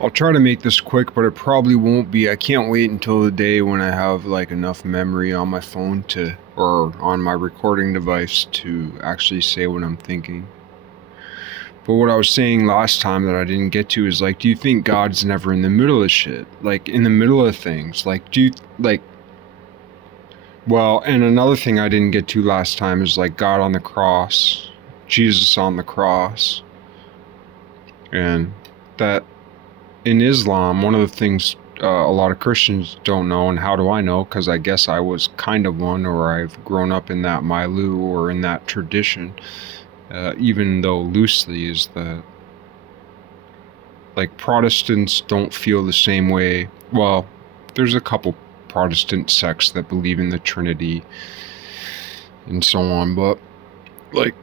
I'll try to make this quick, but it probably won't be. I can't wait until the day when I have like enough memory on my phone or on my recording device to actually say what I'm thinking. But what I was saying last time that I didn't get to is like, do you think God's never in the middle of shit? Like in the middle of things? Well, and another thing I didn't get to last time is like God on the cross, Jesus on the cross, and that in Islam, one of the things a lot of Christians don't know, and how do I know? Because I guess I was kind of one, or I've grown up in that milieu or in that tradition, even though loosely, is that like Protestants don't feel the same way. Well, there's a couple Protestant sects that believe in the Trinity and so on, but like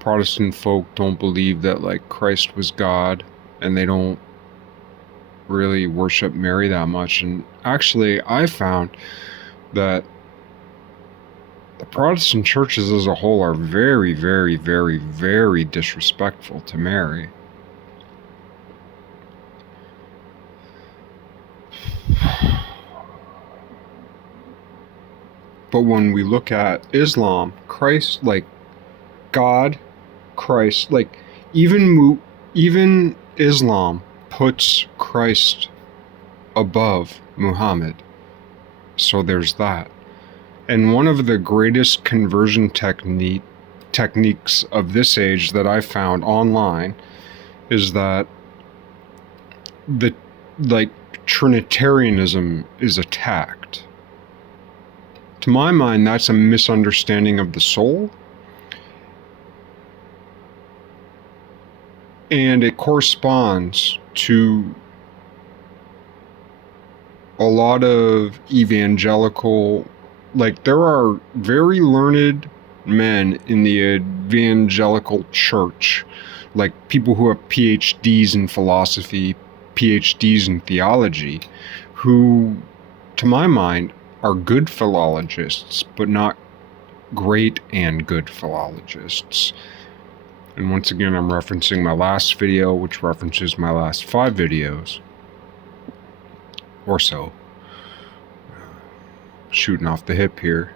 Protestant folk don't believe that like Christ was God, and they don't really worship Mary that much. And actually, I found that the Protestant churches as a whole are very, very, very, very disrespectful to Mary. But when we look at Islam, Christ, like God, Christ, like even Islam puts Christ above Muhammad. So there's that. And one of the greatest conversion techniques of this age that I found online is that the Trinitarianism is attacked. To my mind, that's a misunderstanding of the soul. And it corresponds to a lot of evangelical, like there are very learned men in the evangelical church, like people who have PhDs in philosophy, PhDs in theology, who, to my mind, are good philologists, but not great and good philologists. And once again, I'm referencing my last video, which references my last 5 videos or so. Shooting off the hip here.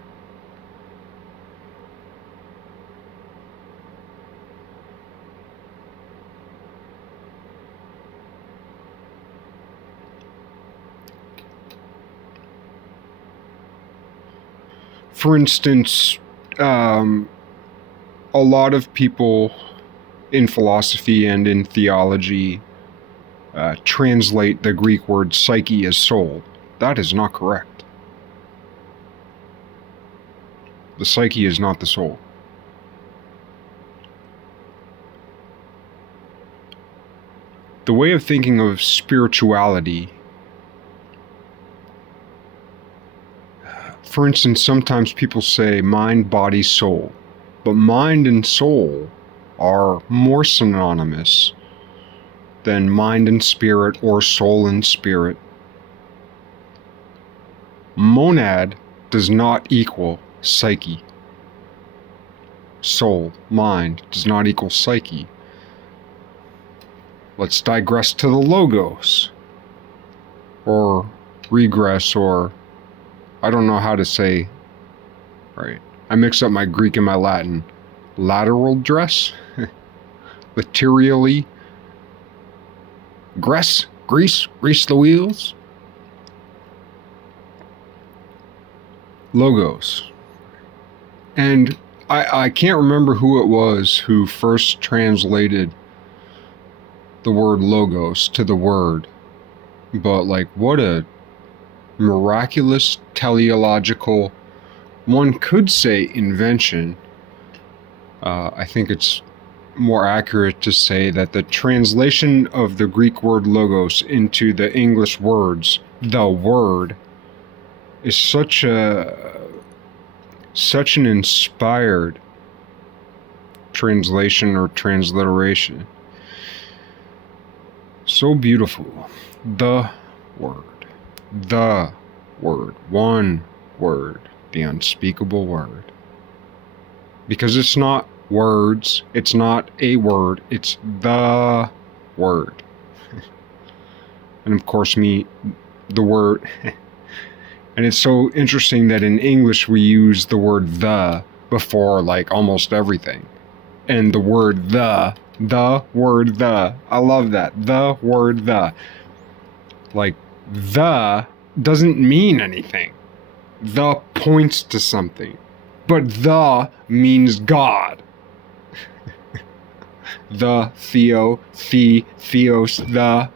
For instance, a lot of people in philosophy and in theology translate the Greek word psyche as soul. That is not correct. The psyche is not the soul. The way of thinking of spirituality, for instance, sometimes people say mind, body, soul. But mind and soul are more synonymous than mind and spirit or soul and spirit. Monad does not equal psyche. Soul, mind, does not equal psyche. Let's digress to the logos. Or regress, or I don't know how to say, right? I mix up my Greek and my Latin. Lateral dress? Laterally? Grease the wheels? Logos. And I can't remember who it was who first translated the word logos to the word, but like what a miraculous teleological, one could say, invention. I think it's more accurate to say that the translation of the Greek word logos into the English words, the word, is such an inspired translation or transliteration. So beautiful. The word. The word. One word. The unspeakable word. Because it's not words, it's not a word, it's the word. And of course, the word, and it's so interesting that in English we use the word the before like almost everything. And the word word the, I love that. The word the. Like, the doesn't mean anything. The points to something. But the means God. The, Theo, Theos, the.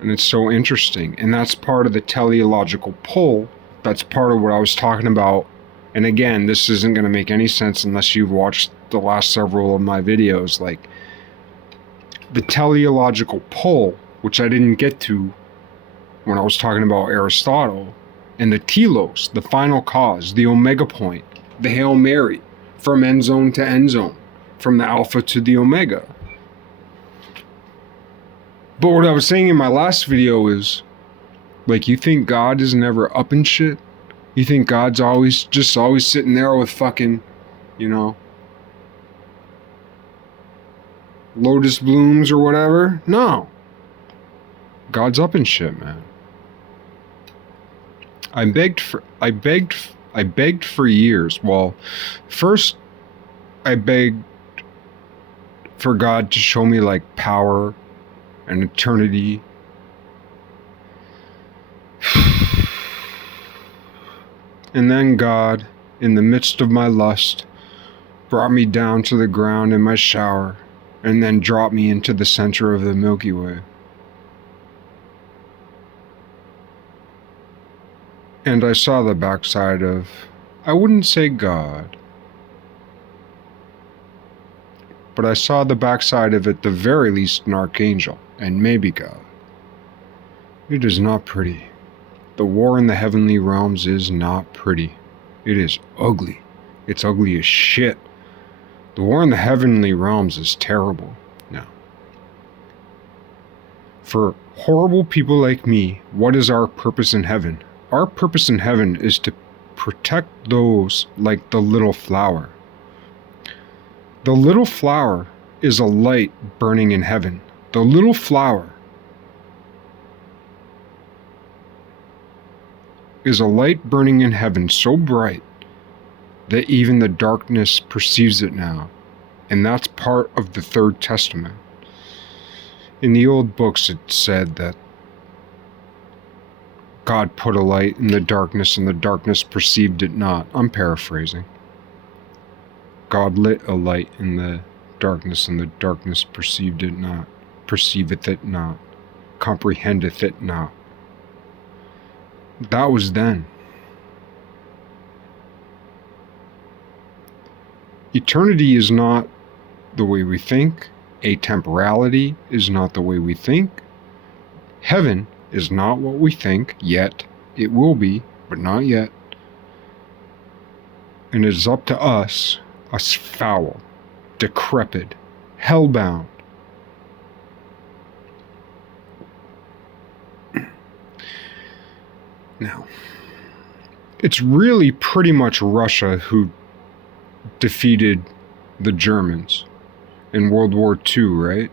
And it's so interesting. And that's part of the teleological pull. That's part of what I was talking about. And again, this isn't going to make any sense unless you've watched the last several of my videos. Like, the teleological pull, which I didn't get to when I was talking about Aristotle, and the telos, the final cause, the omega point, the Hail Mary, from end zone to end zone, from the alpha to the omega. But what I was saying in my last video is, like, you think God is never up and shit? You think God's always sitting there with fucking, you know, lotus blooms or whatever? No. God's up and shit, man. I begged for years. Well, first I begged for God to show me like power and eternity. And then God, in the midst of my lust, brought me down to the ground in my shower and then dropped me into the center of the Milky Way. And I saw the backside of, I wouldn't say God, but I saw the backside of at the very least an archangel, and maybe God. It is not pretty. The war in the heavenly realms is not pretty. It is ugly. It's ugly as shit. The war in the heavenly realms is terrible. Now, for horrible people like me, what is our purpose in heaven? Our purpose in heaven is to protect those like the little flower. The little flower is a light burning in heaven. The little flower is a light burning in heaven so bright that even the darkness perceives it now. And that's part of the Third Testament. In the old books it said that God put a light in the darkness and the darkness perceived it not. I'm paraphrasing. God lit a light in the darkness and the darkness perceived it not, perceiveth it not, comprehendeth it not. That was then. Eternity is not the way we think. Atemporality is not the way we think. Heaven is not what we think yet. It will be, but not yet. And it is up to us foul, decrepit, hellbound. Now, it's really pretty much Russia who defeated the Germans in World War II, right?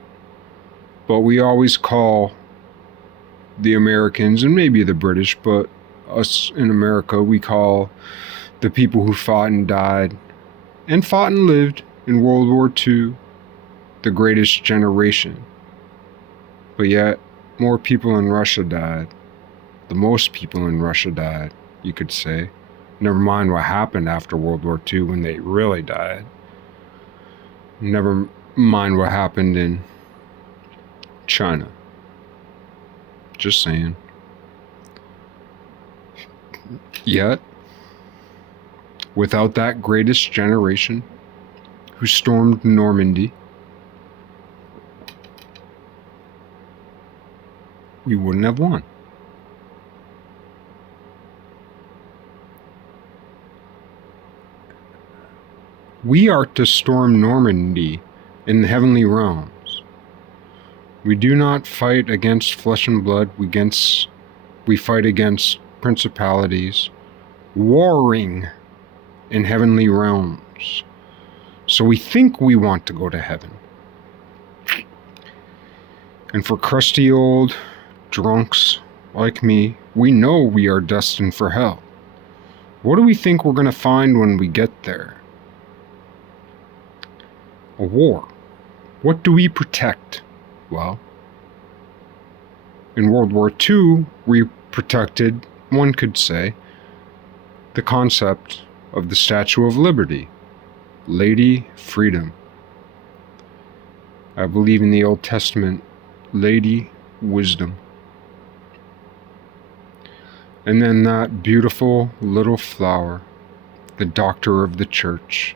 But we always call the Americans, and maybe the British, but us in America, we call the people who fought and died and fought and lived in World War II the greatest generation. But yet, more people in Russia died. The most people in Russia died, you could say. Never mind what happened after World War II when they really died. Never mind what happened in China. Just saying. Yet, without that greatest generation who stormed Normandy, we wouldn't have won. We are to storm Normandy in the heavenly realms. We do not fight against flesh and blood. We fight against principalities, warring in heavenly realms. So we think we want to go to heaven. And for crusty old drunks like me, we know we are destined for hell. What do we think we're going to find when we get there? A war. What do we protect? Well, in World War II, we protected, one could say, the concept of the Statue of Liberty, Lady Freedom. I believe in the Old Testament, Lady Wisdom. And then that beautiful little flower, the doctor of the church,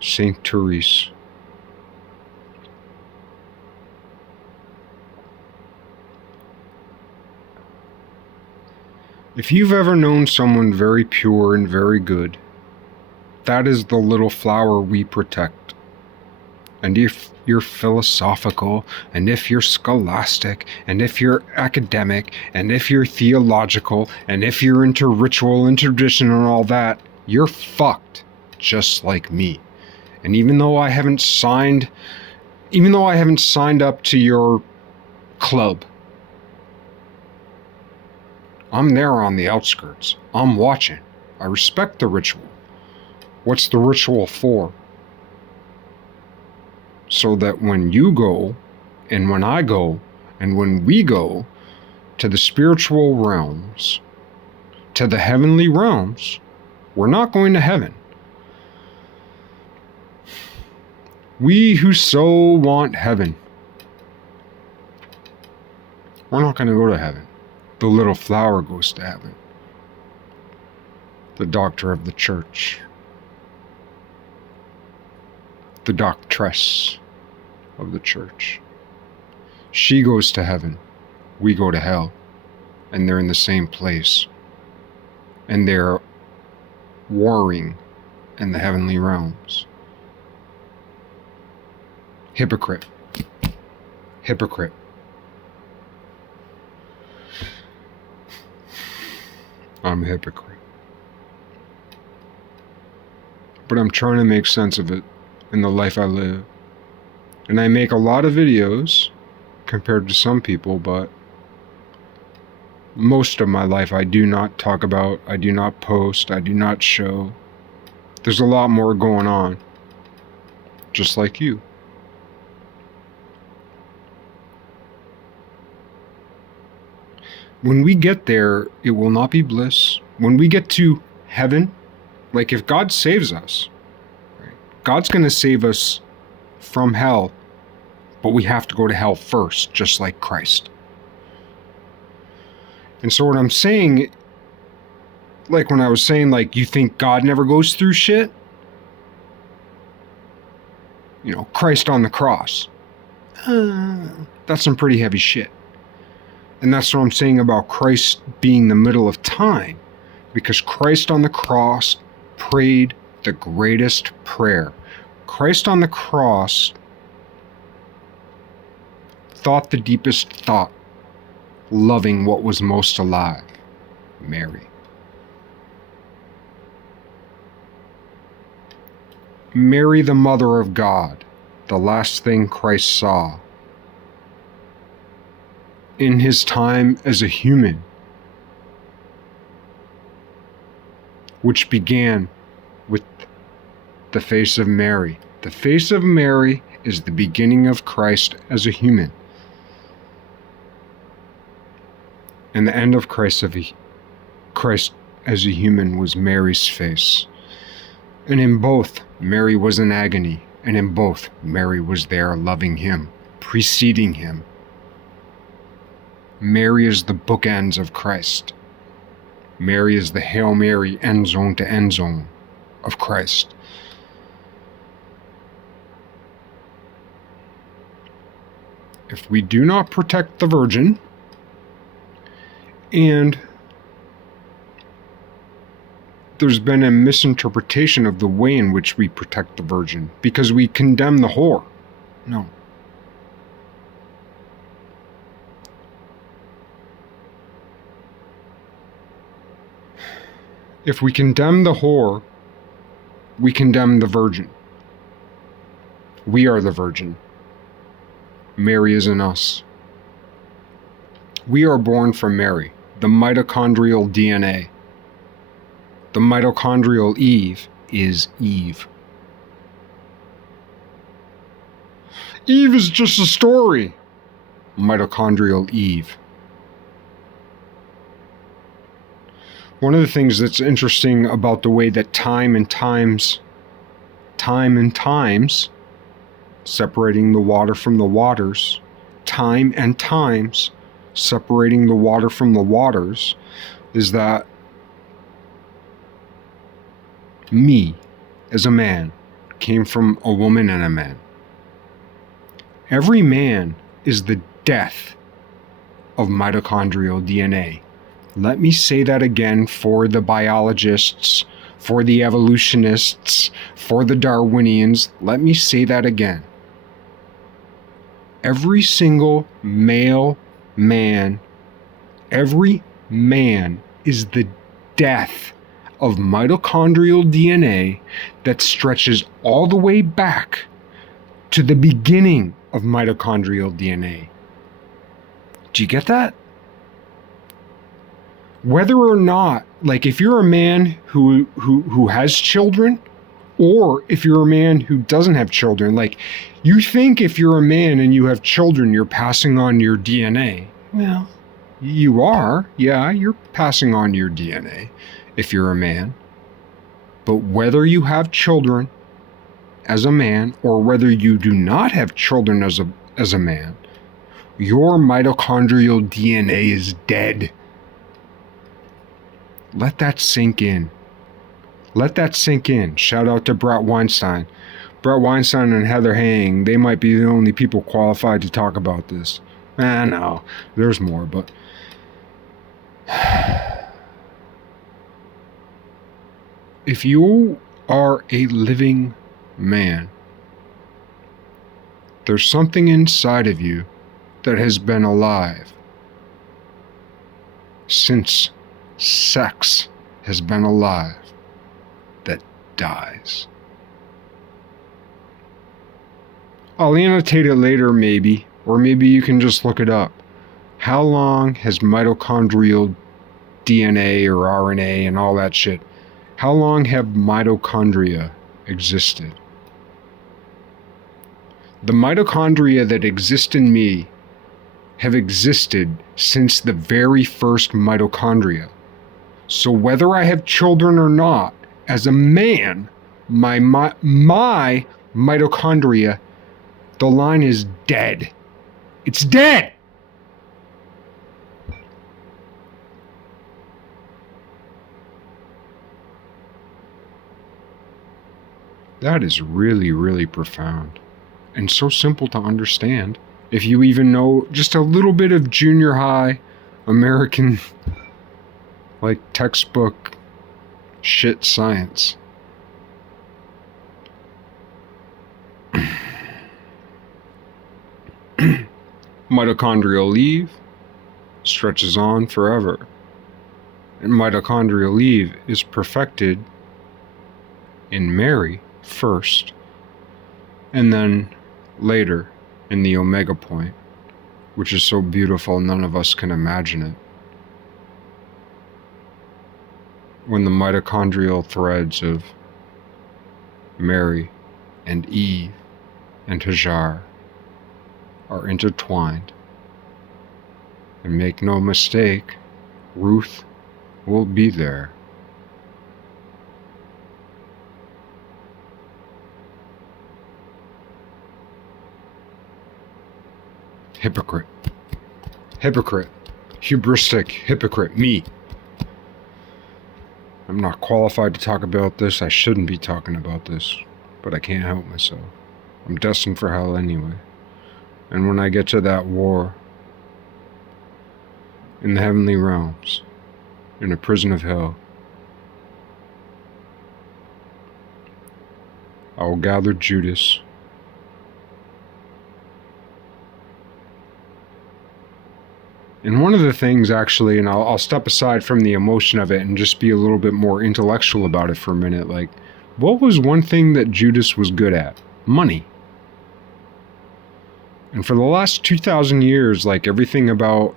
Saint Therese. If you've ever known someone very pure and very good, that is the little flower we protect. And if you're philosophical, and if you're scholastic, and if you're academic, and if you're theological, and if you're into ritual and tradition and all that, you're fucked, just like me. And even though I haven't signed up to your club, I'm there on the outskirts. I'm watching. I respect the ritual. What's the ritual for? So that when you go, and when I go, and when we go to the spiritual realms, to the heavenly realms, we're not going to heaven. We who so want heaven, we're not going to go to heaven. The little flower goes to heaven. The doctor of the church. The doctress of the church. She goes to heaven. We go to hell. And they're in the same place. And they're warring in the heavenly realms. Hypocrite. Hypocrite. I'm a hypocrite. But I'm trying to make sense of it in the life I live. And I make a lot of videos compared to some people, but most of my life I do not talk about, I do not post, I do not show. There's a lot more going on, just like you. When we get there, it will not be bliss. When we get to heaven, like if God saves us, right, God's going to save us from hell, but we have to go to hell first, just like Christ. And so what I'm saying, like when I was saying, like, you think God never goes through shit? You know, Christ on the cross. That's some pretty heavy shit. And that's what I'm saying about Christ being the middle of time. Because Christ on the cross prayed the greatest prayer. Christ on the cross thought the deepest thought, loving what was most alive, Mary. Mary, the mother of God, the last thing Christ saw in his time as a human, which began with the face of Mary. The face of Mary is the beginning of Christ as a human. And the end of Christ as a human was Mary's face. And in both, Mary was in agony. And in both, Mary was there loving him, preceding him. Mary is the bookends of Christ. Mary is the Hail Mary end zone to end zone of Christ. If we do not protect the Virgin, and there's been a misinterpretation of the way in which we protect the Virgin, because we condemn the whore. No. If we condemn the whore, we condemn the Virgin. We are the Virgin. Mary is in us. We are born from Mary, the mitochondrial DNA. The mitochondrial Eve is Eve. Eve is just a story. Mitochondrial Eve. One of the things that's interesting about the way that time and times, separating the water from the waters, time and times, separating the water from the waters, is that me, as a man, came from a woman and a man. Every man is the death of mitochondrial DNA. Let me say that again for the biologists, for the evolutionists, for the Darwinians. Let me say that again. Every single male man, every man is the death of mitochondrial DNA that stretches all the way back to the beginning of mitochondrial DNA. Do you get that? Whether or not, like if you're a man who has children, or if you're a man who doesn't have children, like you think if you're a man and you have children, you're passing on your DNA. Well, you are. Yeah, you're passing on your DNA if you're a man. But whether you have children as a man or whether you do not have children as a man, your mitochondrial DNA is dead. Let that sink in. Let that sink in. Shout out to Brett Weinstein. Brett Weinstein and Heather Heying, they might be the only people qualified to talk about this. No, there's more, but... If you are a living man, there's something inside of you that has been alive since sex has been alive that dies. I'll annotate it later maybe, or maybe you can just look it up. How long has mitochondrial DNA or RNA and all that shit, how long have mitochondria existed? The mitochondria that exist in me have existed since the very first mitochondria. So whether I have children or not, as a man, my mitochondria, the line is dead. It's dead! That is really, really profound. And so simple to understand. If you even know just a little bit of junior high American, like textbook shit science. Mitochondrial Eve stretches on forever. And mitochondrial Eve is perfected in Mary first, and then later in the Omega Point, which is so beautiful none of us can imagine it. When the mitochondrial threads of Mary and Eve and Hajar are intertwined. And make no mistake, Ruth will be there. Hypocrite. Hypocrite. Hubristic hypocrite. Me. I'm not qualified to talk about this. I shouldn't be talking about this. But I can't help myself. I'm destined for hell anyway. And when I get to that war, in the heavenly realms, in a prison of hell, I will gather Judas And one of the things, actually, and I'll step aside from the emotion of it and just be a little bit more intellectual about it for a minute. Like, what was one thing that Judas was good at? Money. And for the last 2,000 years, like everything about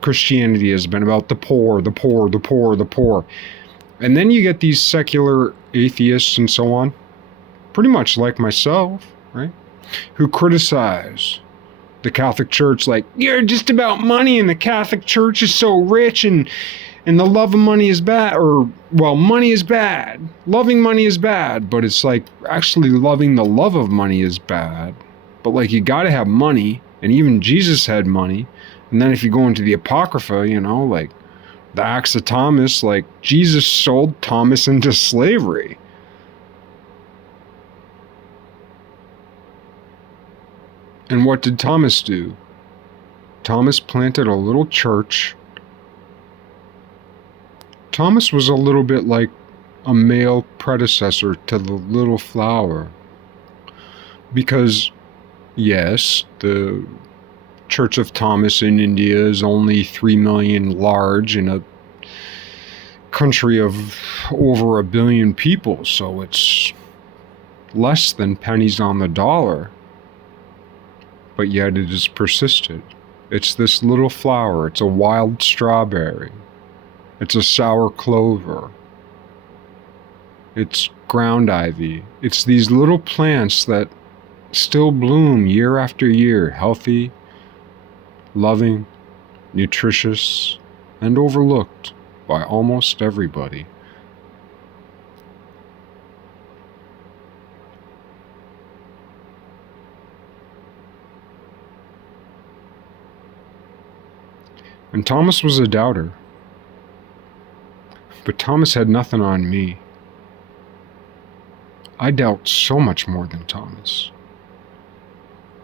Christianity has been about the poor, the poor, the poor, the poor. And then you get these secular atheists and so on, pretty much like myself, right? Who criticize the Catholic Church like, you're just about money and the Catholic Church is so rich and the love of money is bad. Or, well, money is bad. Loving money is bad. But it's like actually loving the love of money is bad. But like you got to have money. And even Jesus had money. And then if you go into the Apocrypha, you know, like the Acts of Thomas, like Jesus sold Thomas into slavery. And what did Thomas do? Thomas planted a little church. Thomas was a little bit like a male predecessor to the Little Flower. Because, yes, the Church of Thomas in India is only 3 million large in a country of over 1 billion people, so it's less than pennies on the dollar. But yet it is persisted. It's this little flower. It's a wild strawberry. It's a sour clover. It's ground ivy. It's these little plants that still bloom year after year, healthy, loving, nutritious, and overlooked by almost everybody. And Thomas was a doubter. But Thomas had nothing on me. I doubt so much more than Thomas.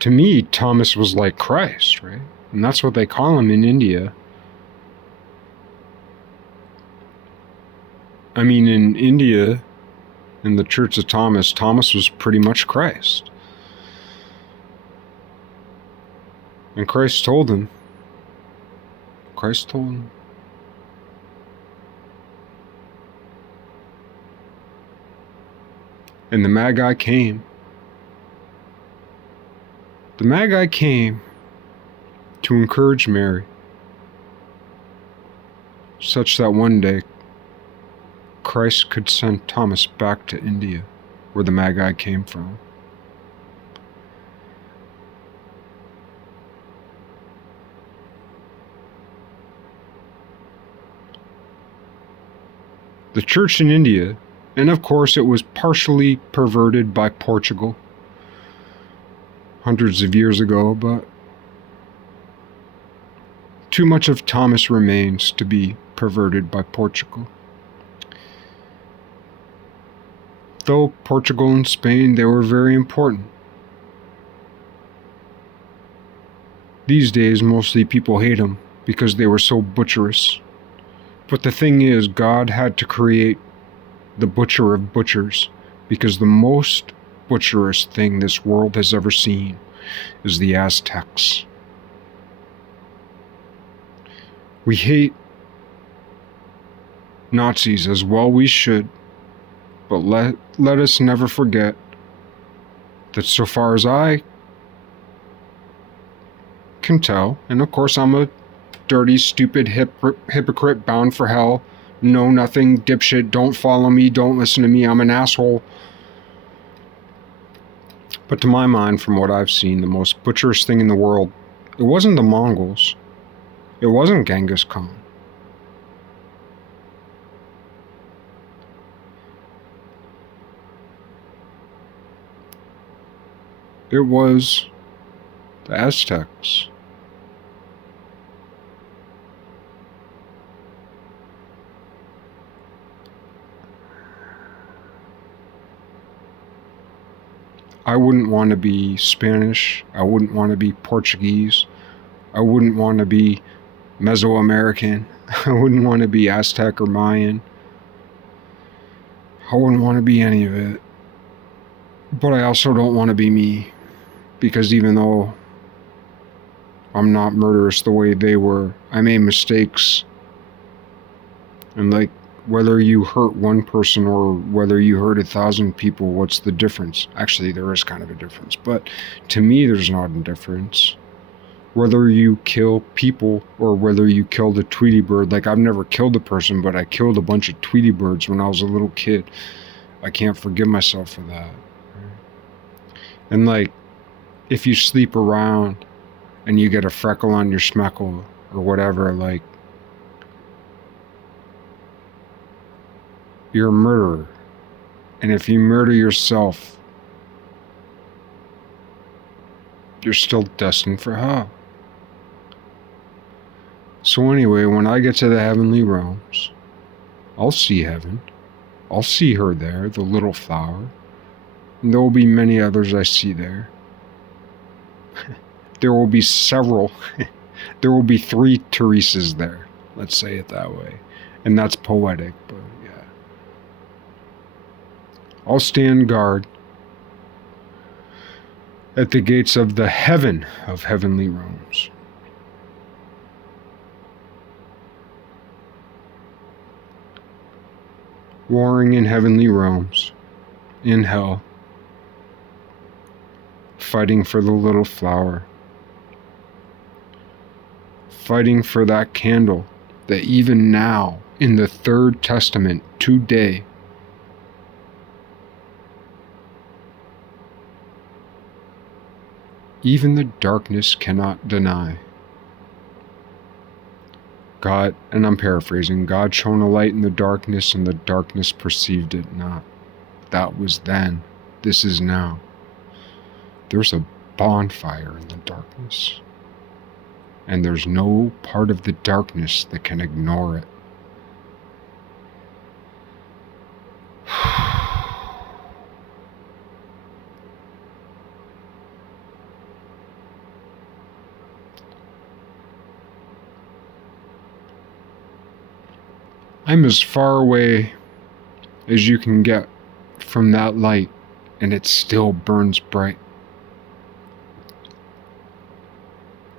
To me, Thomas was like Christ, right? And that's what they call him in India. I mean, in India, in the Church of Thomas, Thomas was pretty much Christ. And Christ told him, and the Magi came. The Magi came to encourage Mary, such that one day Christ could send Thomas back to India, where the Magi came from. The church in India, and of course it was partially perverted by Portugal hundreds of years ago, but too much of Thomas remains to be perverted by Portugal. Though Portugal and Spain, they were very important. These days, mostly people hate them because they were so butcherous. But the thing is, God had to create the butcher of butchers, because the most butcherous thing this world has ever seen is the Aztecs. We hate Nazis as well we should, but let us never forget that so far as I can tell, and of course I'm a dirty, stupid hypocrite bound for hell, know nothing, dipshit, don't follow me, don't listen to me, I'm an asshole. But to my mind, from what I've seen, the most butcherous thing in the world, it wasn't the Mongols. It wasn't Genghis Khan. It was the Aztecs. I wouldn't want to be Spanish. I wouldn't want to be Portuguese. I wouldn't want to be Mesoamerican. I wouldn't want to be Aztec or Mayan. I wouldn't want to be any of it. But I also don't want to be me. Because even though I'm not murderous the way they were, I made mistakes. And like whether you hurt one person or whether you hurt 1,000 people, what's the difference? Actually, there is kind of a difference, but to me, there's not a difference. Whether you kill people or whether you killed a Tweety bird, like I've never killed a person, but I killed a bunch of Tweety birds when I was a little kid. I can't forgive myself for that. And like, if you sleep around and you get a freckle on your schmeckle or whatever, like, you're a murderer. And if you murder yourself, you're still destined for hell. So anyway, when I get to the heavenly realms, I'll see heaven. I'll see her there, the little flower. And there will be many others I see there. There will be several. There will be 3 Teresas there. Let's say it that way. And that's poetic, but yeah. I'll stand guard at the gates of the heaven of heavenly realms. Warring in heavenly realms, in hell, fighting for the little flower, fighting for that candle that even now, in the 3rd Testament, today, even the darkness cannot deny. God, and I'm paraphrasing, God shone a light in the darkness, and the darkness perceived it not. That was then. This is now. There's a bonfire in the darkness. And there's no part of the darkness that can ignore it. I'm as far away as you can get from that light, and it still burns bright.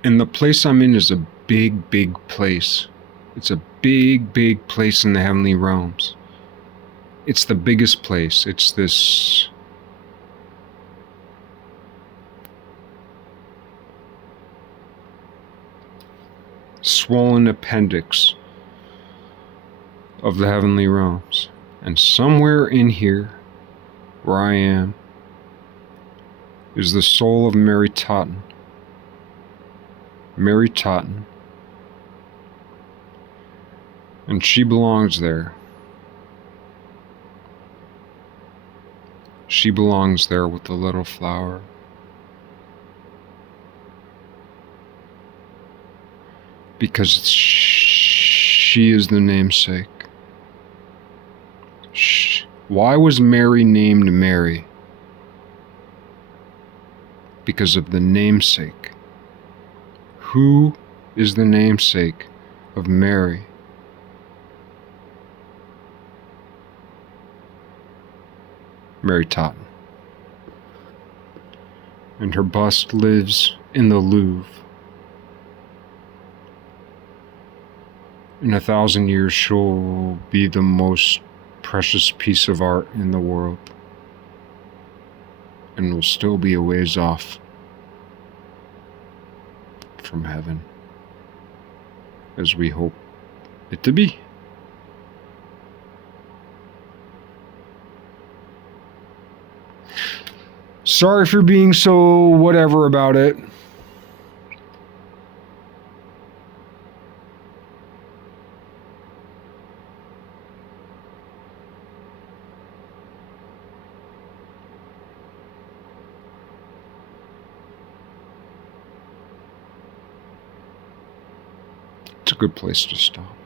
And the place I'm in is a big, big place. It's a big, big place in the heavenly realms. It's the biggest place. It's this swollen appendix of the heavenly realms. And somewhere in here, where I am, is the soul of Mary Totten. Mary Totten. And she belongs there. She belongs there with the little flower. Because she is the namesake. Why was Mary named Mary? Because of the namesake. Who is the namesake of Mary? Mary Totten. And her bust lives in the Louvre. In 1,000 years, she'll be the most precious piece of art in the world, and will still be a ways off from heaven, as we hope it to be. Sorry for being so whatever about it. It's a good place to stop.